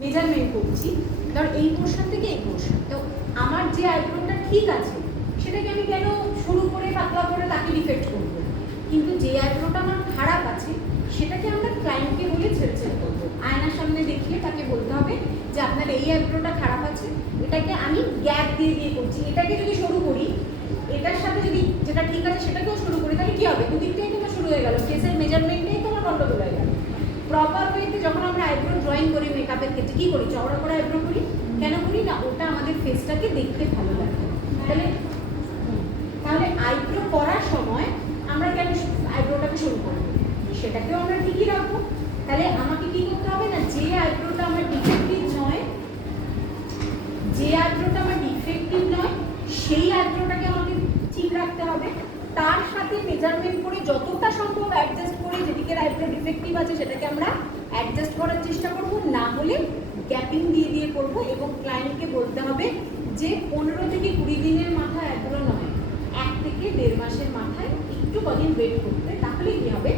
Measurement করছি, ধর এই পোর্শন থেকে এই পোর্শন, তো আমার যে আইব্রোটা ঠিক আছে সেটাকে আমি কেন শুরু করে পাতলা করে তাকে ডিফেক্ট করবো, কিন্তু যে আইব্রোটা আমার খারাপ আছে সেটাকে আমরা ক্লায়েন্টকে বলে ছেড়ে করবো, আয়নার সামনে দেখিয়ে তাকে বলতে হবে যে আপনার এই আইব্রোটা খারাপ আছে, এটাকে আমি গ্যাপ দিয়ে দিয়ে করছি, এটাকে যদি শুরু করি এটার সাথে যদি যেটা ঠিক আছে সেটাকেও শুরু করি তাহলে কী হবে, দুদিকটাই তোমার শুরু হয়ে গেল, ফেসের মেজারমেন্টেই তোমার গন্ডগোল হয়ে গেল। প্রপার ওয়েতে যখন আমরা আইব্রো ড্রয়িং করি মেকআপের ক্ষেত্রে কী করি, চওড়া করে আইব্রো করি, কেন করি না, ওটা আমাদের ফেসটাকে দেখতে ভালো লাগে। তাহলে আইব্রো করার সময় আমরা কেন আইব্রোটাকে শুরু করবো, সেটাকেও আমরা ঠিকই রাখবো। তাহলে আমাকে কি করতে হবে না, যে আইব্রোটা আমার ডিফেক্টিভ নয়, যে আইব্রোটা আমার ডিফেক্টিভ নয় সেই আইব্রোটাকে আমাকে ঠিক রাখতে হবে, তার সাথে মেজারমেন্ট করে যতটা সম্ভব অ্যাডজাস্ট করে যেদিকে আইব্রো ডিফেক্টিভ আছে সেটাকে আমরা অ্যাডজাস্ট করার চেষ্টা করব, না হলে গ্যাপিং দিয়ে দিয়ে করব। এবং ক্লায়েন্টকে বলতে হবে যে 15 থেকে 20 দিনের মাথায় আইব্রো নয়, 1 থেকে 1.5 মাসের মাথায় একটু কদিন ওয়েট করতে, তাহলে কী হবে,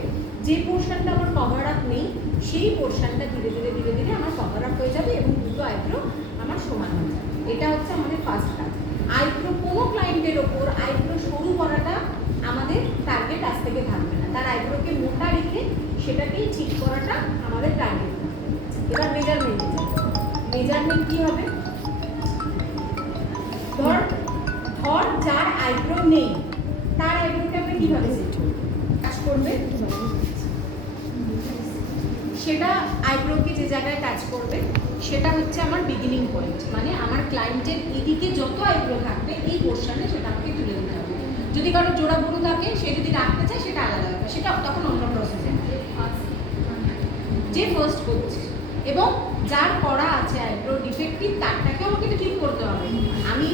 যে পোর্শনটা আমার কভার আপ নেই সেই পোর্শনটা ধীরে ধীরে ধীরে ধীরে আমার কভার আপ হয়ে যাবে এবং দুটো আইব্রো আমার সমান হয়ে যাবে। এটা হচ্ছে আমাদের ফার্স্ট কাজ। আইব্রো কোনো ক্লায়েন্টের ওপর আইব্রো শুরু করাটা আমাদের টার্গেট আজ থেকে থাকবে না, তার আইব্রোকে মোটা রেখে সেটাকেই ঠিক করাটা আমাদের টার্গেট। এবার মেজারমেন্টে যাবে। মেজারমেন্ট কী হবে, ধর যার আইব্রো নেই তার আইব্রোকে আমরা কীভাবে সেট কাজ করবে, সেটা আইব্রোকে যে জায়গায় কাজ করবে সেটা হচ্ছে আমার বিগিনিং পয়েন্ট, মানে আমার ক্লায়েন্টের এদিকে যত আইব্রো থাকবে এই পোর্শনে সেটা আমাকে তুলে দিতে হবে। যদি কারো জোড়া বুড়ো থাকে সে যদি রাখতে চায় সেটা আলাদা ব্যাপার, সেটা তখন অন্য প্রসেসে যে ফার্স্ট করছে। এবং যার করা আছে আইব্রো ডিফেক্টিভ তারটাকেও আমাকে তো ঠিক করতে হবে। আমি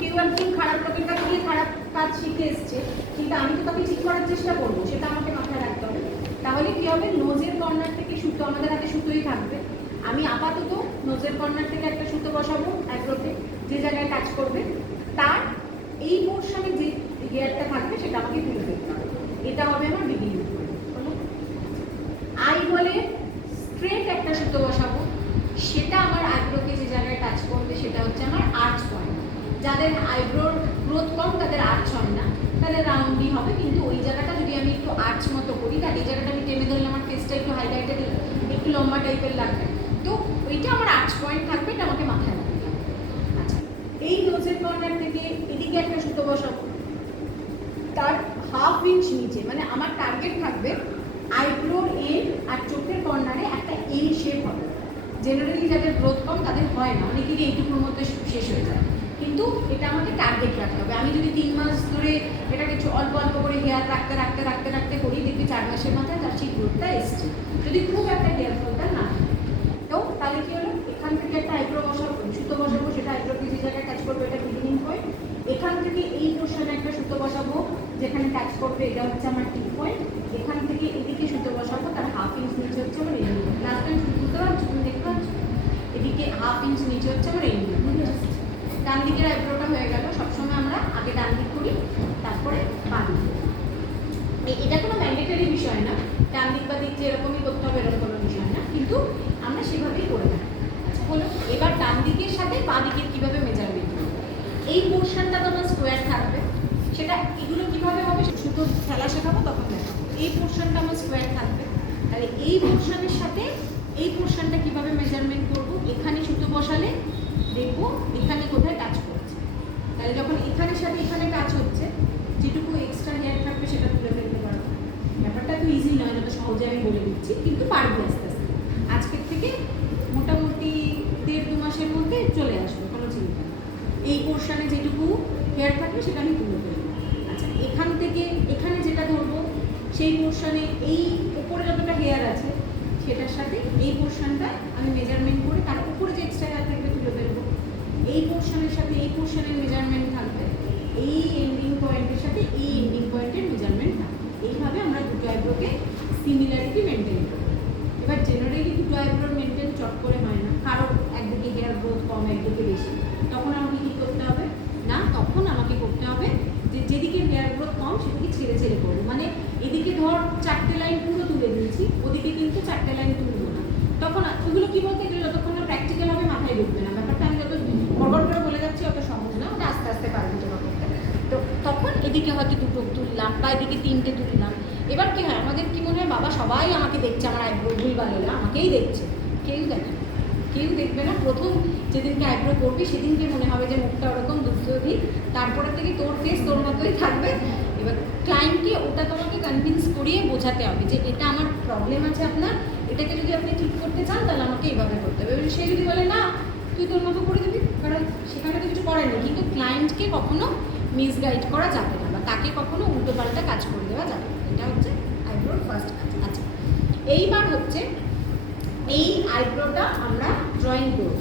কেউ একজন খারাপ লোকের কাছে গিয়ে খারাপ কাজ শিখে এসছে, কিন্তু আমি তো তাকে ঠিক করার চেষ্টা করবো, সেটা আমাকে মাথায় রাখতে হবে। তাহলে কী হবে, নোজের কর্নার থেকে সুতো, আমাদের হাতে সুতোই থাকবে, আমি আপাতত নোজের কর্নার থেকে একটা সুতো বসাবো আইব্রোতে যে জায়গায় কাজ করবে, তার এই পোর্শনে যে হেয়ারটা থাকবে সেটা আমাকে তুলে ফেলতে হবে। এটা হবে আমার বিগিনিং পয়েন্ট। আই বলে স্ট্রেট একটা সুতো বসাবো, সেটা আমার আইব্রোকে যে জায়গায় টাচ করবে সেটা হচ্ছে আমার আর্চ পয়েন্ট। যাদের আইব্রোর গ্রোথ কম তাদের আর্চ হয় না, তাদের রাউন্ডই হবে, কিন্তু ওই জায়গাটা যদি আমি একটু আর্চ মতো করি, তাহলে এই জায়গাটা আমি টেনে ধরলে আমার ফেসটা একটু হাইলাইটেড একটু লম্বা টাইপের লাগবে, তো ওইটা আমার আর্চ পয়েন্ট থাকবে, এটা আমাকে মাথায় রাখতে হবে। আচ্ছা, এই নোজের কর্নার থেকে এদিকে একটা সুতো বসাবো, তার 1/2 ইঞ্চ নিচে, মানে আমার টার্গেট থাকবে আইব্রোর এন্ড আর চোখের কর্নারে একটা এল শেপ হবে। জেনারেলি যাদের গ্রোথ কম তাদের হয় না, অনেকেরই এইটুকুর মধ্যে শেষ হয়ে যায়, কিন্তু এটা আমাকে টার্গেট রাখতে হবে। আমি যদি 3 মাস ধরে এটাকে অল্প অল্প করে হেয়ার রাখতে রাখতে রাখতে রাখতে করি, দেখবি 4 মাসের মাথায় তার সেই গ্রোথটা এসছে, যদি খুব একটা হেয়ার ফলটা না হয়। তো তাহলে কী হলো, এখান থেকে একটা আইব্রো বসাবো, সুতো বসাবো, সেটা আইব্রোকে যে জায়গায় টাচ করবে এটা বিগিনিং পয়েন্ট। এখান থেকে এই পোর্শনে একটা সুতো বসাবো যেখানে টাচ করবে, এটা হচ্ছে আমার টিপ পয়েন্ট। এখান থেকে এদিকে সুতো বসাবো, তার 1/2 ইঞ্চ নিচে হচ্ছে আমার এন্ডিং। লাস্ট টাইম বুঝতে পারছো, তুমি দেখতে পাচ্ছ, এদিকে 1/2 ইঞ্চ নিচে হচ্ছে আমার এন্ডিং। ডান দিকের আইব্রোটা হয়ে গেল। সবসময় আমরা আগে ডান দিক করি, তারপরে বাম দিক। এটা কোনো ম্যান্ডেটরি বিষয় না, ডান দিক বা দিক যে এরকমই করতে হবে এরকম কোনো বিষয় না, কিন্তু আমরা সেভাবেই করে থাকি। আচ্ছা বলো, এবার ডান দিকের সাথে বাঁ দিকের কীভাবে মেজারমেন্ট করবো। এই পোর্শনটা তো আমার স্কোয়ার থাকবে, সেটা এগুলো কীভাবে হবে সুতো খেলা শেখাবো তখন দেখাবো। এই পোর্শনটা আমার স্কোয়ার থাকবে, তাহলে এই পোর্শনের সাথে এই পোর্শনটা কীভাবে মেজারমেন্ট করবো, এখানে সুতো বসালে দেখবো এখানে কোথায় টাচ করছে, তাহলে যখন এখানের সাথে এখানে টাচ হচ্ছে যেটুকু এক্সট্রা হেয়ার থাকবে সেটা তুলে ফেলতে পারবো। ব্যাপারটা তো ইজি নয়, যত সহজে আমি বলে দিচ্ছি, কিন্তু পারবো আস্তে আস্তে। আজকের থেকে মোটামুটি 1.5-2 মাসের মধ্যে চলে আসবে, কোনো চিন্তা নেই। এই পোর্শনে যেটুকু হেয়ার থাকবে সেটা আমি তুলে ফেলবো। আচ্ছা, এখান থেকে এখানে যেটা ধরবো সেই পোর্শনে এই উপরে যতটা হেয়ার আছে সেটার সাথে এই পোর্শনটা আমি মেজারমেন্ট করে তার উপরে যে এক্সট্রা হেয়ার থাকবে তুলে ফেলবো। এই পোর্শনের সাথে এই পোর্শনের মেজারমেন্ট থাকবে, এই এন্ডিং পয়েন্টের সাথে এই এন্ডিং পয়েন্টের মেজারমেন্ট থাকবে। এইভাবে আমরা দুটো আইব্রোকে সিমিলারিটি মেনটেন করবো। এবার জেনারেলি দুটো আইব্রোর মেনটেন চট করে হয় না, কারণ একদিকে হেয়ার গ্রোথ কম একদিকে বেশি, তখন আমাকে কী করতে হবে না, তখন আমাকে করতে হবে যে যেদিকে হেয়ার গ্রোথ কম সেদিকে ছেড়ে ছেড়ে করবো। মানে এদিকে ধর 4টে লাইন পুরো তুলে দিয়েছি, ওদিকে কিন্তু 4টে লাইন তুলবো না। তখন ওগুলো কী বলতে, এগুলো যতক্ষণ এদিকে হয়তো দুটো তুললাম বা এদিকে তিনটে তুললাম। এবার কি হয়, আমাদের কি মনে হয় বাবা সবাই আমাকে দেখছে, আমার আইব্রো ভুলভাল হলে আমাকেই দেখছে। কেউ দেখে না, কেউ দেখবে না। প্রথম যেদিনকে আইব্রো করবি সেদিনকে মনে হবে যে মুখটা ওরকম দুধি, তারপরে থেকে তোর ফেস তোর মতোই থাকবে। এবার ক্লায়েন্টকে ওটা তোমাকে কনভিন্স করিয়ে বোঝাতে হবে যে এটা আমার প্রবলেম আছে আপনার, এটাকে যদি আপনি ঠিক করতে চান তাহলে আমাকে এইভাবে করতে হবে। এবার সে যদি বলে না তুই তোর মতো করে দিবি, কারণ সেখানে তো কিছু করেনি। কিন্তু ক্লায়েন্টকে কখনো মিসগাইড করা যাবে না বা তাকে কখনো উল্টোপাল্টা কাজ করে দেওয়া যাবে না। এটা হচ্ছে আইব্রোর ফার্স্ট কাজ। আচ্ছা, এইবার হচ্ছে এই আইব্রোটা আমরা ড্রয়িং করব,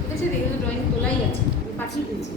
ঠিক আছে? দেখে তো ড্রয়িং তোলাই আছে, পাঠিয়ে দিয়েছি।